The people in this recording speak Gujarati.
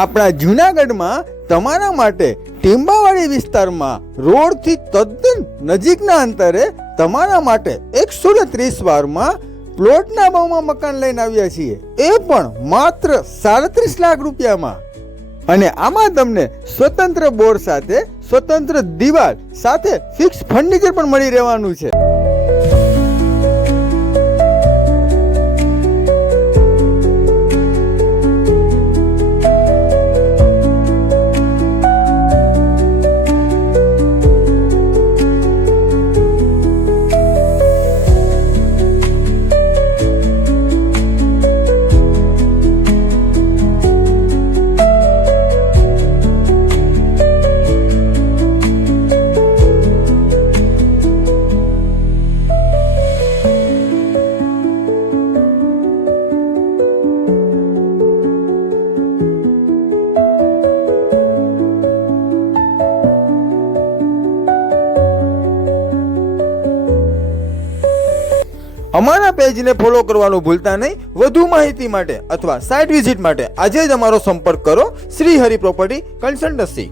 આપણા જૂનાગઢમાં તમારા માટે ટીંબાવાડી વિસ્તારમાં રોડથી તદ્દન નજીકના અંતરે તમારા માટે 130 વારમાં પ્લોટના ભાવમાં મકાન લઈને આવ્યા છીએ, એ પણ માત્ર 37 લાખ રૂપિયામાં. અને આમાં તમને સ્વતંત્ર બોર સાથે સ્વતંત્ર દિવાલ સાથે ફિક્સ ફર્નિચર પણ મળી રહેવાનું છે. અમારા પેજને ફોલો કરવાનું ભૂલતા નહીં. વધુ માહિતી માટે અથવા સાઇટ વિઝિટ માટે આજે જ અમારો સંપર્ક કરો. Shri Hari property consultancy.